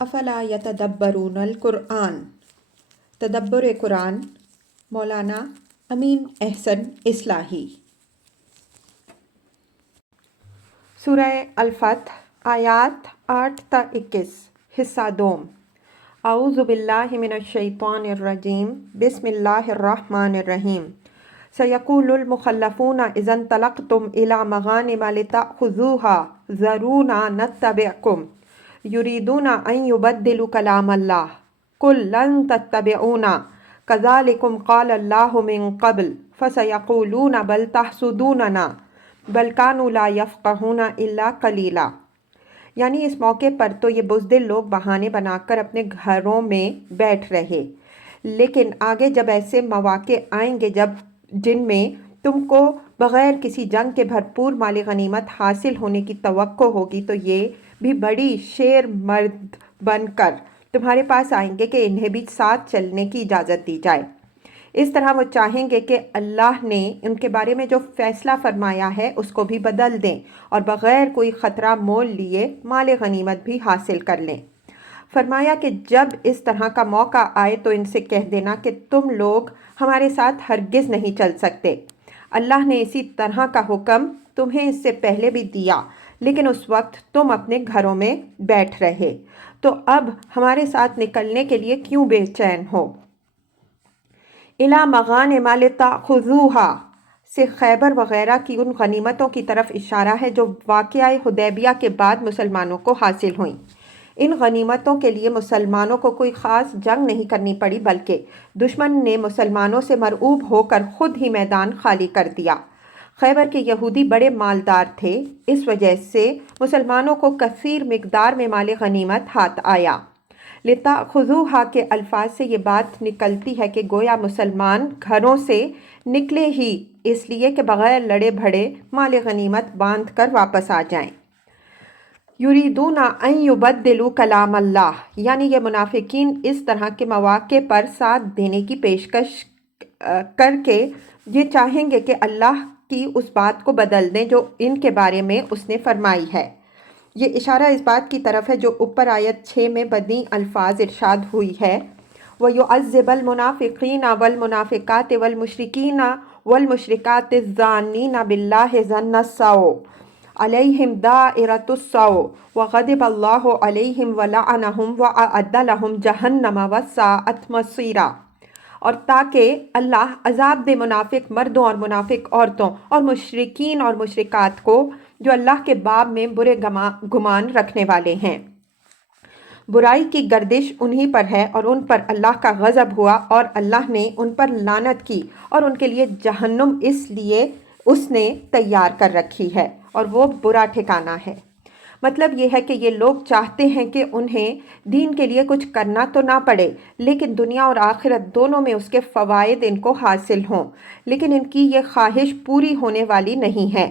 افلا یتدبرون القرآن، تدبر قرآن، مولانا امین احسن اصلاحی۔ سورہ الفتح آیات 8 تا 21، حصہ دوم۔ اعوذ باللہ من الشیطان الرجیم، بسم اللہ الرحمن الرحیم۔ سیقول المخلفون اذا انطلقتم الی مغانم لتأخذوها ذرونا نتبعکم یریدون ان یبدلوا کلام اللہ قل لن تتبعونا کذالکم قال اللہ من قبل فسیقولون بل تحسدوننا بل کانوا لا یفقہون الا قلیلا۔ یعنی اس موقع پر تو یہ بزدل لوگ بہانے بنا کر اپنے گھروں میں بیٹھ رہے، لیکن آگے جب ایسے مواقع آئیں گے جن میں تم کو بغیر کسی جنگ کے بھرپور مال غنیمت حاصل ہونے کی توقع ہوگی تو یہ بھی بڑی شیر مرد بن کر تمہارے پاس آئیں گے کہ انہیں بھی ساتھ چلنے کی اجازت دی جائے۔ اس طرح وہ چاہیں گے کہ اللہ نے ان کے بارے میں جو فیصلہ فرمایا ہے اس کو بھی بدل دیں اور بغیر کوئی خطرہ مول لیے مال غنیمت بھی حاصل کر لیں۔ فرمایا کہ جب اس طرح کا موقع آئے تو ان سے کہہ دینا کہ تم لوگ ہمارے ساتھ ہرگز نہیں چل سکتے۔ اللہ نے اسی طرح کا حکم تمہیں اس سے پہلے بھی دیا، لیکن اس وقت تم اپنے گھروں میں بیٹھ رہے، تو اب ہمارے ساتھ نکلنے کے لیے کیوں بے چین ہو؟ اِلیٰ مغانم لتأخذوها سے خیبر وغیرہ کی ان غنیمتوں کی طرف اشارہ ہے جو واقعہ حدیبیہ کے بعد مسلمانوں کو حاصل ہوئیں۔ ان غنیمتوں کے لیے مسلمانوں کو کوئی خاص جنگ نہیں کرنی پڑی، بلکہ دشمن نے مسلمانوں سے مرعوب ہو کر خود ہی میدان خالی کر دیا۔ خیبر کے یہودی بڑے مالدار تھے، اس وجہ سے مسلمانوں کو کثیر مقدار میں مال غنیمت ہاتھ آیا۔ لِتَأْخُذُوهَا کے الفاظ سے یہ بات نکلتی ہے کہ گویا مسلمان گھروں سے نکلے ہی اس لیے کہ بغیر لڑے بھڑے مال غنیمت باندھ کر واپس آ جائیں۔ یریدون ان یبدلوا کلام اللہ، یعنی یہ منافقین اس طرح کے مواقع پر ساتھ دینے کی پیشکش کر کے یہ چاہیں گے کہ اللہ کی اس بات کو بدل دیں جو ان کے بارے میں اس نے فرمائی ہے۔ یہ اشارہ اس بات کی طرف ہے جو اوپر آیت 6 میں بدی الفاظ ارشاد ہوئی ہے، وَيُعَذِّبَ الْمُنَافِقِينَ وَالْمُنَافِقَاتِ وَالْمُشْرِكِينَ وَالْمُشْرِكَاتِ الظَّانِّينَ بِاللَّهِ ظَنَّ السَّوْءِ عَلَيْهِمْ دَائِرَةُ السَّوْءِ وَغَضِبَ اللَّهُ عَلَيْهِمْ وَلَعَنَهُمْ وَأَعَدَّ لَهُمْ جَهَنَّمَ وَسَاءَتْ مَصِيرًا، اور تاکہ اللہ عذاب دے منافق مردوں اور منافق عورتوں اور مشرکین اور مشرکات کو جو اللہ کے باب میں برے گمان رکھنے والے ہیں۔ برائی کی گردش انہی پر ہے اور ان پر اللہ کا غضب ہوا اور اللہ نے ان پر لعنت کی اور ان کے لیے جہنم اس لیے اس نے تیار کر رکھی ہے اور وہ برا ٹھکانہ ہے۔ مطلب یہ ہے کہ یہ لوگ چاہتے ہیں کہ انہیں دین کے لیے کچھ کرنا تو نہ پڑے، لیکن دنیا اور آخرت دونوں میں اس کے فوائد ان کو حاصل ہوں، لیکن ان کی یہ خواہش پوری ہونے والی نہیں ہے۔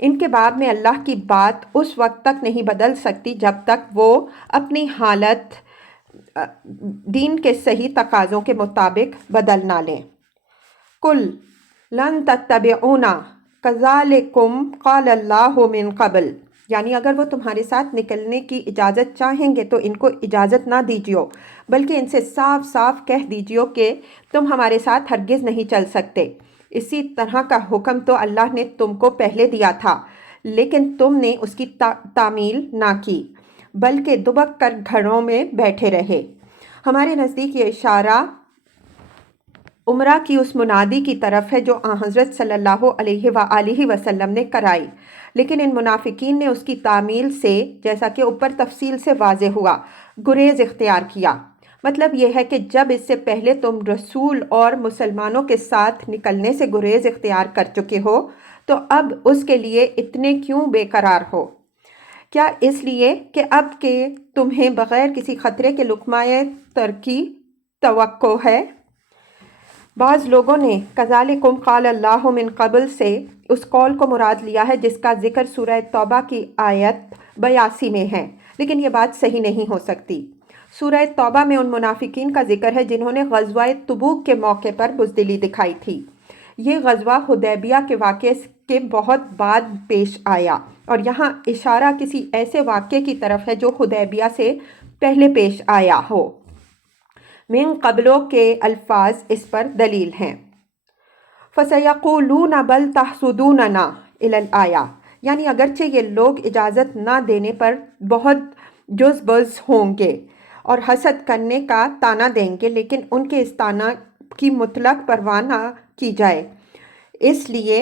ان کے باب میں اللہ کی بات اس وقت تک نہیں بدل سکتی جب تک وہ اپنی حالت دین کے صحیح تقاضوں کے مطابق بدل نہ لیں۔ قُلْ لَن تَتَّبِعُونَا كَذَلِكُمْ قَالَ اللَّهُ مِن قَبْلُ، یعنی اگر وہ تمہارے ساتھ نکلنے کی اجازت چاہیں گے تو ان کو اجازت نہ دیجیو، بلکہ ان سے صاف صاف کہہ دیجیو کہ تم ہمارے ساتھ ہرگز نہیں چل سکتے۔ اسی طرح کا حکم تو اللہ نے تم کو پہلے دیا تھا، لیکن تم نے اس کی تعمیل نہ کی، بلکہ دبک کر گھروں میں بیٹھے رہے۔ ہمارے نزدیک یہ اشارہ عمرہ کی اس منادی کی طرف ہے جو حضرت صلی اللہ علیہ وآلہ وسلم نے کرائی، لیکن ان منافقین نے اس کی تعمیل سے، جیسا کہ اوپر تفصیل سے واضح ہوا، گریز اختیار کیا۔ مطلب یہ ہے کہ جب اس سے پہلے تم رسول اور مسلمانوں کے ساتھ نکلنے سے گریز اختیار کر چکے ہو تو اب اس کے لیے اتنے کیوں بے قرار ہو؟ کیا اس لیے کہ اب کہ تمہیں بغیر کسی خطرے کے لقمہ ترکی توقع ہے؟ بعض لوگوں نے کذالکم قال اللہ من قبل سے اس قول کو مراد لیا ہے جس کا ذکر سورہ توبہ کی آیت 82 میں ہے، لیکن یہ بات صحیح نہیں ہو سکتی۔ سورہ توبہ میں ان منافقین کا ذکر ہے جنہوں نے غزوہ تبوک کے موقع پر بزدلی دکھائی تھی۔ یہ غزوہ حدیبیہ کے واقعے کے بہت بعد پیش آیا اور یہاں اشارہ کسی ایسے واقعے کی طرف ہے جو حدیبیہ سے پہلے پیش آیا ہو۔ من قبلوں کے الفاظ اس پر دلیل ہیں۔ فَسَيَقُولُونَ بَلْ تَحْسُدُونَنَا إِلَى الْآيَةِ، یعنی اگرچہ یہ لوگ اجازت نہ دینے پر بہت جز بز ہوں گے اور حسد کرنے کا طعنہ دیں گے، لیکن ان کے اس طعنہ کی مطلق پرواہ نہ کی جائے، اس لیے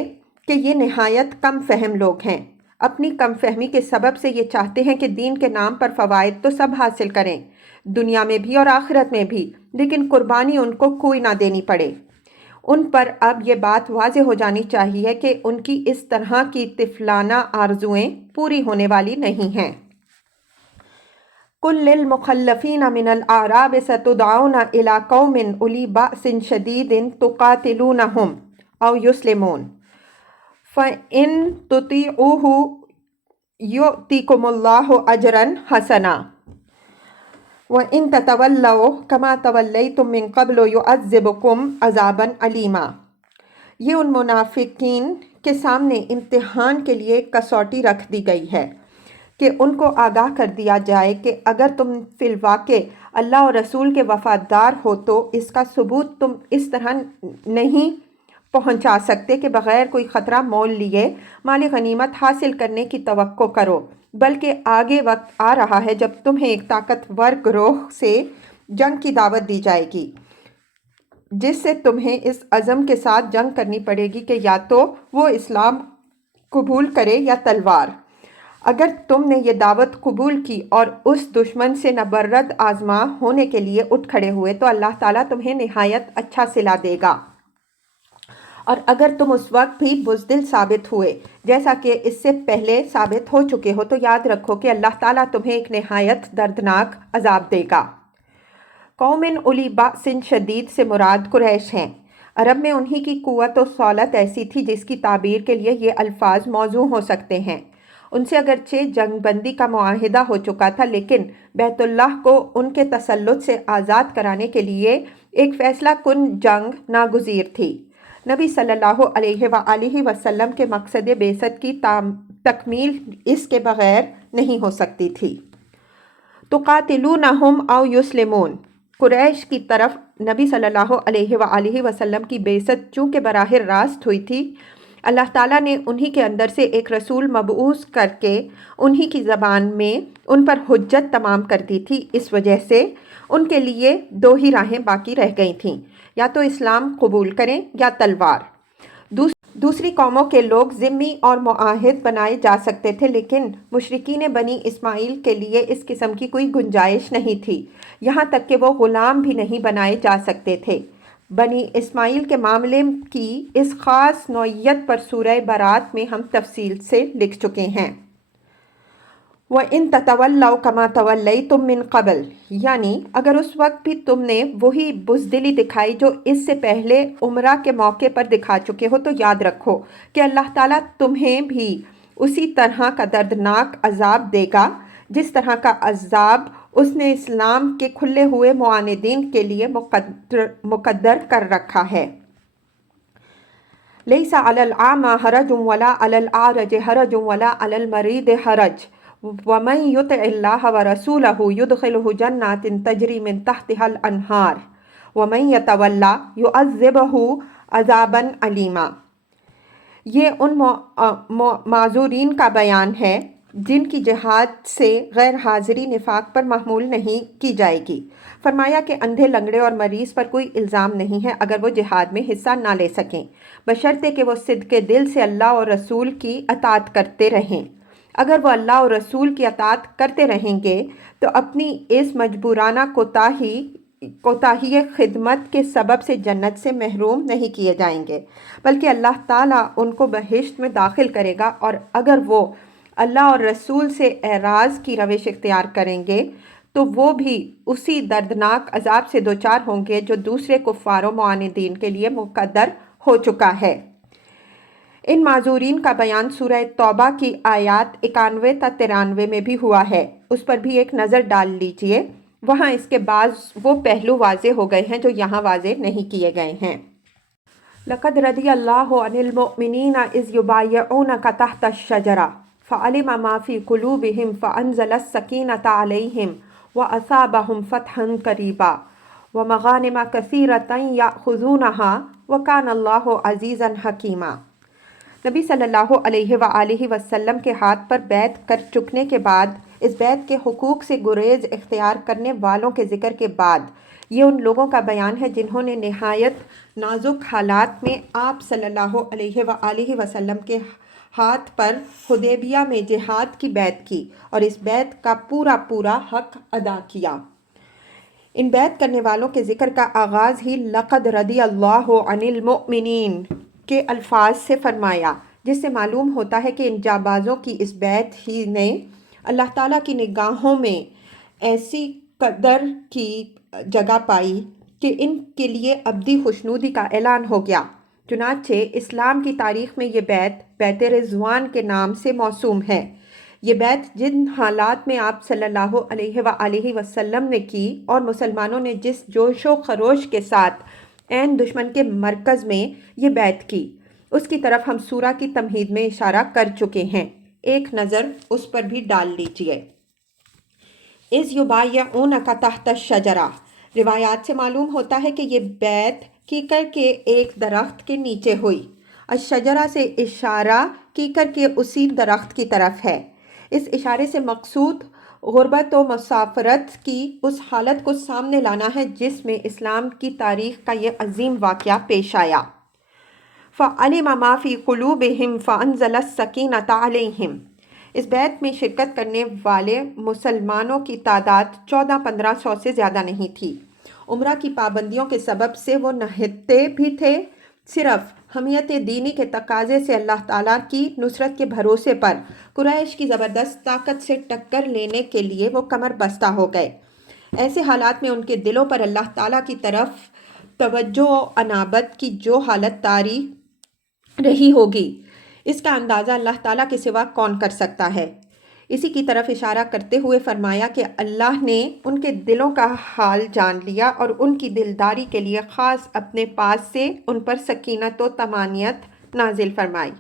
کہ یہ نہایت کم فہم لوگ ہیں۔ اپنی کم فہمی کے سبب سے یہ چاہتے ہیں کہ دین کے نام پر فوائد تو سب حاصل کریں، دنیا میں بھی اور آخرت میں بھی، لیکن قربانی ان کو کوئی نہ دینی پڑے۔ ان پر اب یہ بات واضح ہو جانی چاہیے کہ ان کی اس طرح کی طفلانہ آرزوئیں پوری ہونے والی نہیں ہیں۔ قُل لِّلْمُخَلَّفِينَ مِنَ الْأَعْرَابِ سَتُدْعَوْنَ إِلَىٰ قَوْمٍ أُولِي بَأْسٍ شَدِيدٍ تُقَاتِلُونَهُمْ أَوْ يُسْلِمُونَ فَإِن تُطِيعُوهُ يُؤْتِكُمُ اللَّهُ أَجْرًا حَسَنًا وَإِن تَتَوَلَّوْا كَمَا تَوَلَّيْتُم مِّن قَبْلُ يُعَذِّبْكُمْ عَذَابًا أَلِيمًا۔ یہ ان منافقین کے سامنے امتحان کے لیے کسوٹی رکھ دی گئی ہے کہ ان کو آگاہ کر دیا جائے کہ اگر تم فی الواقع اللہ اور رسول کے وفادار ہو تو اس کا ثبوت تم اس طرح نہیں پہنچا سکتے کہ بغیر کوئی خطرہ مول لیے مال غنیمت حاصل کرنے کی توقع کرو، بلکہ آگے وقت آ رہا ہے جب تمہیں ایک طاقتور گروہ سے جنگ کی دعوت دی جائے گی، جس سے تمہیں اس عزم کے ساتھ جنگ کرنی پڑے گی کہ یا تو وہ اسلام قبول کرے یا تلوار۔ اگر تم نے یہ دعوت قبول کی اور اس دشمن سے نبرد آزما ہونے کے لیے اٹھ کھڑے ہوئے تو اللہ تعالیٰ تمہیں نہایت اچھا صلہ دے گا، اور اگر تم اس وقت بھی بزدل ثابت ہوئے جیسا کہ اس سے پہلے ثابت ہو چکے ہو تو یاد رکھو کہ اللہ تعالیٰ تمہیں ایک نہایت دردناک عذاب دے گا۔ قوم اولی بأس شدید سے مراد قریش ہیں۔ عرب میں انہی کی قوت و صولت ایسی تھی جس کی تعبیر کے لیے یہ الفاظ موزوں ہو سکتے ہیں۔ ان سے اگرچہ جنگ بندی کا معاہدہ ہو چکا تھا، لیکن بیت اللہ کو ان کے تسلط سے آزاد کرانے کے لیے ایک فیصلہ کن جنگ ناگزیر تھی۔ نبی صلی اللہ علیہ وآلہ وسلم کے مقصد بعثت کی تکمیل اس کے بغیر نہیں ہو سکتی تھی۔ تقاتلونہم او یسلمون، قریش کی طرف نبی صلی اللہ علیہ وآلہ وسلم کی بعثت چونکہ براہ راست ہوئی تھی، اللہ تعالیٰ نے انہی کے اندر سے ایک رسول مبعوث کر کے انہی کی زبان میں ان پر حجت تمام کر دی تھی، اس وجہ سے ان کے لیے دو ہی راہیں باقی رہ گئی تھیں، یا تو اسلام قبول کریں یا تلوار۔ دوسری قوموں کے لوگ ذمی اور معاہد بنائے جا سکتے تھے، لیکن مشرکین بنی اسماعیل کے لیے اس قسم کی کوئی گنجائش نہیں تھی، یہاں تک کہ وہ غلام بھی نہیں بنائے جا سکتے تھے۔ بنی اسماعیل کے معاملے کی اس خاص نوعیت پر سورہ برات میں ہم تفصیل سے لکھ چکے ہیں۔ وَإِن تَتَوَلَّوْا كَمَا تَوَلَّيْتُم مِّن قَبْلُ، یعنی اگر اس وقت بھی تم نے وہی بزدلی دکھائی جو اس سے پہلے عمرہ کے موقع پر دکھا چکے ہو، تو یاد رکھو کہ اللہ تعالیٰ تمہیں بھی اسی طرح کا دردناک عذاب دے گا جس طرح کا عذاب اس نے اسلام کے کھلے ہوئے معاندین کے لیے مقدر کر رکھا ہے۔ لَيْسَ عَلَى الْأَعْمَى حَرَجٌ وَلَا عَلَى الْأَعْرَجِ حَرَجٌ وَلَا عَلَى الْمَرِيضِ حَرَجٌ وَمَن يُطِعِ اللَّهَ وَرَسُولَهُ يُدْخِلْهُ جَنَّاتٍ تَجْرِي مِن تَحْتِهَا الْأَنْهَارُ وَمَن يَتَوَلَّ يُعَذِّبْهُ عَذَابًا أَلِيمًا۔ یہ ان معذورین کا بیان ہے جن کی جہاد سے غیر حاضری نفاق پر محمول نہیں کی جائے گی۔ فرمایا کہ اندھے، لنگڑے اور مریض پر کوئی الزام نہیں ہے اگر وہ جہاد میں حصہ نہ لے سکیں، بشرطے کہ وہ صدق دل سے اللہ اور رسول کی اطاعت کرتے رہیں۔ اگر وہ اللہ اور رسول کی اطاعت کرتے رہیں گے تو اپنی اس مجبورانہ کوتاہی خدمت کے سبب سے جنت سے محروم نہیں کیے جائیں گے، بلکہ اللہ تعالیٰ ان کو بہشت میں داخل کرے گا، اور اگر وہ اللہ اور رسول سے اعراض کی روش اختیار کریں گے تو وہ بھی اسی دردناک عذاب سے دوچار ہوں گے جو دوسرے کفار و معاندین کے لیے مقدر ہو چکا ہے۔ ان معذورین کا بیان سورہ توبہ کی آیات 91 تا 93 میں بھی ہوا ہے، اس پر بھی ایک نظر ڈال لیجئے، وہاں اس کے بعض وہ پہلو واضح ہو گئے ہیں جو یہاں واضح نہیں کیے گئے ہیں۔ لَقَدْ رَضِيَ اللَّهُ عَنِ الْمُؤْمِنِينَ إِذْ يُبَايِعُونَكَ تَحْتَ الشَّجَرَةِ فَعَلِمَ مَا فِي قُلُوبِهِمْ فَأَنزَلَ السَّكِينَةَ عَلَيْهِمْ وَأَصَابَهُمْ فَتْحًا قَرِيبًا وَمَغَانِمَ كَثِيرَةً يَأْخُذُونَهَا وَكَانَ اللَّهُ عَزِيزًا حَكِيمًا۔ نبی صلی اللہ علیہ وآلہ وسلم کے ہاتھ پر بیعت کر چکنے کے بعد، اس بیعت کے حقوق سے گریز اختیار کرنے والوں کے ذکر کے بعد، یہ ان لوگوں کا بیان ہے جنہوں نے نہایت نازک حالات میں آپ صلی اللہ علیہ وآلہ وسلم کے ہاتھ پر حدیبیہ میں جہاد کی بیعت کی اور اس بیعت کا پورا پورا حق ادا کیا۔ ان بیعت کرنے والوں کے ذکر کا آغاز ہی لقد رضی اللہ عن المؤمنین کے الفاظ سے فرمایا، جس سے معلوم ہوتا ہے کہ ان جانبازوں کی اس بیعت ہی نے اللہ تعالیٰ کی نگاہوں میں ایسی قدر کی جگہ پائی کہ ان کے لیے ابدی خوشنودی کا اعلان ہو گیا۔ چنانچہ اسلام کی تاریخ میں یہ بیعت بیعت رضوان کے نام سے موسوم ہے۔ یہ بیعت جن حالات میں آپ صلی اللہ علیہ وآلہ وسلم نے کی اور مسلمانوں نے جس جوش و خروش کے ساتھ عین دشمن کے مرکز میں یہ بیعت کی، اس کی طرف ہم سورہ کی تمہید میں اشارہ کر چکے ہیں، ایک نظر اس پر بھی ڈال لیجئے۔ اِذْ یُبَایِعُونَکَ تَحْتَ الشَّجَرَۃ، روایات سے معلوم ہوتا ہے کہ یہ بیعت کیکر کے ایک درخت کے نیچے ہوئی۔ الشجرہ سے اشارہ کیکر کے اسی درخت کی طرف ہے۔ اس اشارے سے مقصود غربت و مسافرت کی اس حالت کو سامنے لانا ہے جس میں اسلام کی تاریخ کا یہ عظیم واقعہ پیش آیا۔ فَعَلِمَ مَا فِي قُلُوبِهِمْ فَأَنزَلَ السَّکِینَةَ عَلَیْہِمْ۔ اس بیعت میں شرکت کرنے والے مسلمانوں کی تعداد 1400-1500 سے زیادہ نہیں تھی۔ عمرہ کی پابندیوں کے سبب سے وہ نہتے بھی تھے، صرف حمیت دینی کے تقاضے سے اللہ تعالیٰ کی نصرت کے بھروسے پر قریش کی زبردست طاقت سے ٹکر لینے کے لیے وہ کمر بستہ ہو گئے۔ ایسے حالات میں ان کے دلوں پر اللہ تعالیٰ کی طرف توجہ و انابت کی جو حالت طاری رہی ہوگی، اس کا اندازہ اللہ تعالیٰ کے سوا کون کر سکتا ہے۔ اسی کی طرف اشارہ کرتے ہوئے فرمایا کہ اللہ نے ان کے دلوں کا حال جان لیا اور ان کی دلداری کے لیے خاص اپنے پاس سے ان پر سکینت و طمانینت نازل فرمائی۔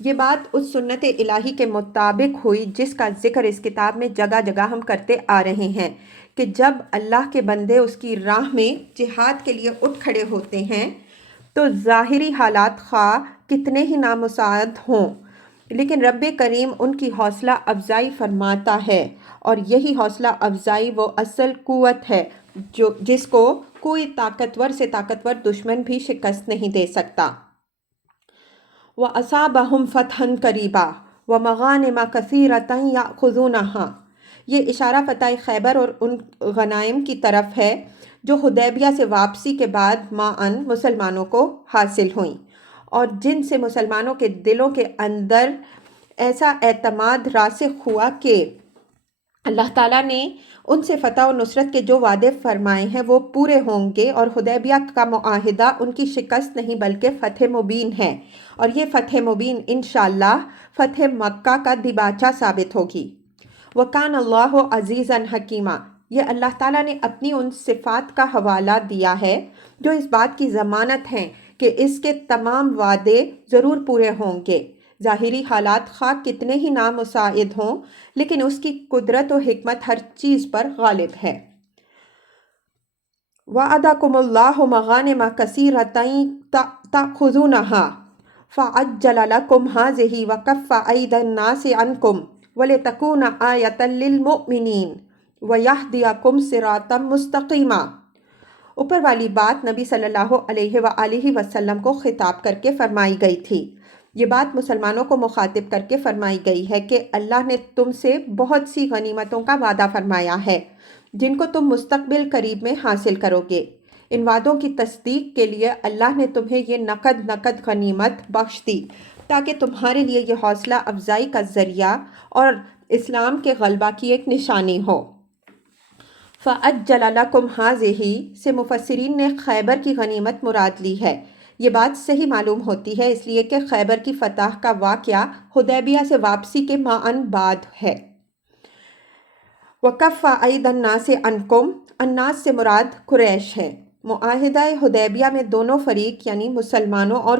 یہ بات اس سنت الہی کے مطابق ہوئی جس کا ذکر اس کتاب میں جگہ جگہ ہم کرتے آ رہے ہیں کہ جب اللہ کے بندے اس کی راہ میں جہاد کے لیے اٹھ کھڑے ہوتے ہیں تو ظاہری حالات خواہ کتنے ہی نامساعد ہوں، لیکن رب کریم ان کی حوصلہ افزائی فرماتا ہے، اور یہی حوصلہ افزائی وہ اصل قوت ہے جس کو کوئی طاقتور سے طاقتور دشمن بھی شکست نہیں دے سکتا۔ وَأَصَابَهُمْ فَتْحًا قَرِيبًا وَمَغَانِمَ كَثِيرَةً يَأْخُذُونَهَا۔ یہ اشارہ فتح خیبر اور ان غنائم کی طرف ہے جو حدیبیہ سے واپسی کے بعد معاً مسلمانوں کو حاصل ہوئیں، اور جن سے مسلمانوں کے دلوں کے اندر ایسا اعتماد راسخ ہوا کہ اللہ تعالیٰ نے ان سے فتح و نصرت کے جو وعدے فرمائے ہیں وہ پورے ہوں گے، اور حدیبیہ کا معاہدہ ان کی شکست نہیں بلکہ فتح مبین ہے، اور یہ فتح مبین انشاءاللہ فتح مکہ کا دیباچہ ثابت ہوگی۔ وَكَانَ اللَّهُ عَزِيزًا حَكِيمًا۔ یہ اللہ تعالیٰ نے اپنی ان صفات کا حوالہ دیا ہے جو اس بات کی ضمانت ہیں کہ اس کے تمام وعدے ضرور پورے ہوں گے، ظاہری حالات خواہ کتنے ہی نامساعد ہوں، لیکن اس کی قدرت و حکمت ہر چیز پر غالب ہے۔ وَعَدَكُمُ اللَّهُ مَغَانِمَ كَثِيرَةً تَأْخُذُونَهَا فَعَجَّلَ لَكُمْ هَٰذِهِ وَكَفَّ أَيْدِيَ النَّاسِ عَنْكُمْ وَلِتَكُونَ آیَةً لِّلْمُؤْمِنِينَ وَيَهْدِيَكُمْ صِرَاطًا مُّسْتَقِیمًا۔ اوپر والی بات نبی صلی اللہ علیہ وآلہ وسلم کو خطاب کر کے فرمائی گئی تھی۔ یہ بات مسلمانوں کو مخاطب کر کے فرمائی گئی ہے کہ اللہ نے تم سے بہت سی غنیمتوں کا وعدہ فرمایا ہے جن کو تم مستقبل قریب میں حاصل کرو گے۔ ان وعدوں کی تصدیق کے لیے اللہ نے تمہیں یہ نقد غنیمت بخش دی تاکہ تمہارے لیے یہ حوصلہ افزائی کا ذریعہ اور اسلام کے غلبہ کی ایک نشانی ہو۔ فَأَجَّلَ لَكُمْ هَٰذِهِ سے مفسرین نے خیبر کی غنیمت مراد لی ہے۔ یہ بات صحیح معلوم ہوتی ہے اس لیے کہ خیبر کی فتح کا واقعہ حدیبیہ سے واپسی کے معاً بعد ہے۔ وَكَفَّ أَيْدِيَ النَّاسِ عَنْكُمْ، الناس سے مراد قریش ہے۔ معاہدہ حدیبیہ میں دونوں فریق یعنی مسلمان اور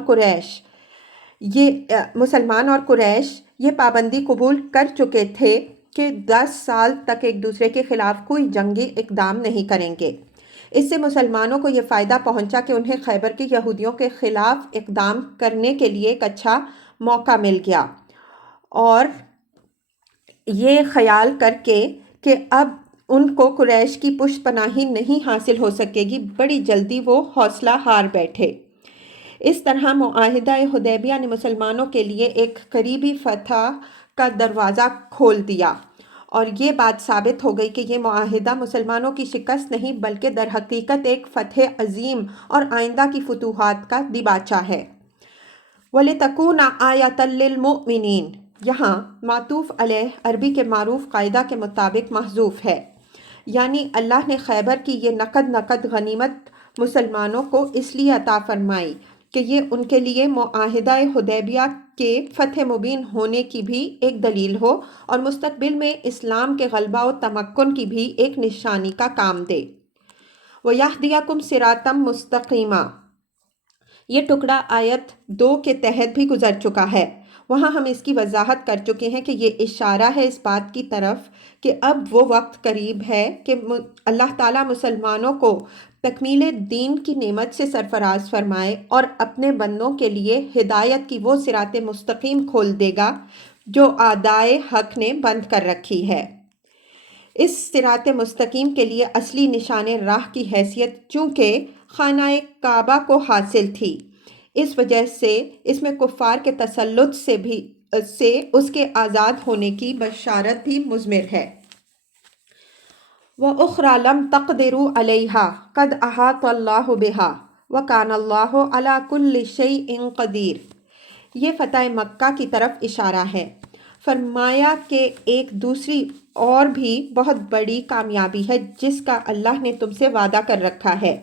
قریش یہ پابندی قبول کر چکے تھے کہ 10 سال تک ایک دوسرے کے خلاف کوئی جنگی اقدام نہیں کریں گے۔ اس سے مسلمانوں کو یہ فائدہ پہنچا کہ انہیں خیبر کے یہودیوں کے خلاف اقدام کرنے کے لیے ایک اچھا موقع مل گیا، اور یہ خیال کر کے کہ اب ان کو قریش کی پشت پناہی نہیں حاصل ہو سکے گی، بڑی جلدی وہ حوصلہ ہار بیٹھے۔ اس طرح معاہدہ حدیبیہ نے مسلمانوں کے لیے ایک قریبی فتح کا دروازہ کھول دیا، اور یہ بات ثابت ہو گئی کہ یہ معاہدہ مسلمانوں کی شکست نہیں بلکہ در حقیقت ایک فتح عظیم اور آئندہ کی فتوحات کا دیباچہ ہے۔ وَلِتَكُونَ آیَةً لِّلْمُؤْمِنِينَ یہاں معطوف علیہ عربی کے معروف قاعدہ کے مطابق محذوف ہے، یعنی اللہ نے خیبر کی یہ نقد غنیمت مسلمانوں کو اس لیے عطا فرمائی کہ یہ ان کے لیے معاہدہ حدیبیہ کے فتح مبین ہونے کی بھی ایک دلیل ہو، اور مستقبل میں اسلام کے غلبہ و تمکن کی بھی ایک نشانی کا کام دے۔ وَيَهْدِيَكُمْ صِرَاطًا مُسْتَقِيمًا یہ ٹکڑا آیت 2 کے تحت بھی گزر چکا ہے۔ وہاں ہم اس کی وضاحت کر چکے ہیں کہ یہ اشارہ ہے اس بات کی طرف کہ اب وہ وقت قریب ہے کہ اللہ تعالیٰ مسلمانوں کو تکمیل دین کی نعمت سے سرفراز فرمائے اور اپنے بندوں کے لیے ہدایت کی وہ صراط مستقیم کھول دے گا جو اعدائے حق نے بند کر رکھی ہے۔ اس صراط مستقیم کے لیے اصلی نشان راہ کی حیثیت چونکہ خانہ کعبہ کو حاصل تھی، اس وجہ سے اس میں کفار کے تسلط سے اس کے آزاد ہونے کی بشارت بھی مضمر ہے۔ وَأُخْرَى لَمْ تَقْدِرُوا عَلَيْهَا قَدْ أَحَاطَ اللَّهُ بِهَا وَكَانَ اللَّهُ عَلَى كُلِّ شَيْءٍ قَدِيرٌ یہ فتح مکہ کی طرف اشارہ ہے۔ فرمایا کہ ایک دوسری اور بھی بہت بڑی کامیابی ہے جس کا اللہ نے تم سے وعدہ کر رکھا ہے۔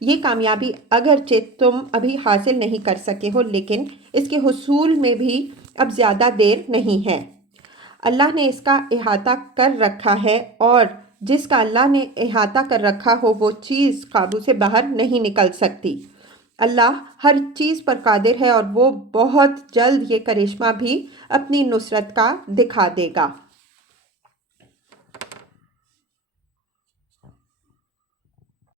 یہ کامیابی اگرچہ تم ابھی حاصل نہیں کر سکے ہو، لیکن اس کے حصول میں بھی اب زیادہ دیر نہیں ہے۔ اللہ نے اس کا احاطہ کر رکھا ہے، اور جس کا اللہ نے احاطہ کر رکھا ہو وہ چیز قابو سے باہر نہیں نکل سکتی۔ اللہ ہر چیز پر قادر ہے، اور وہ بہت جلد یہ کرشمہ بھی اپنی نصرت کا دکھا دے گا۔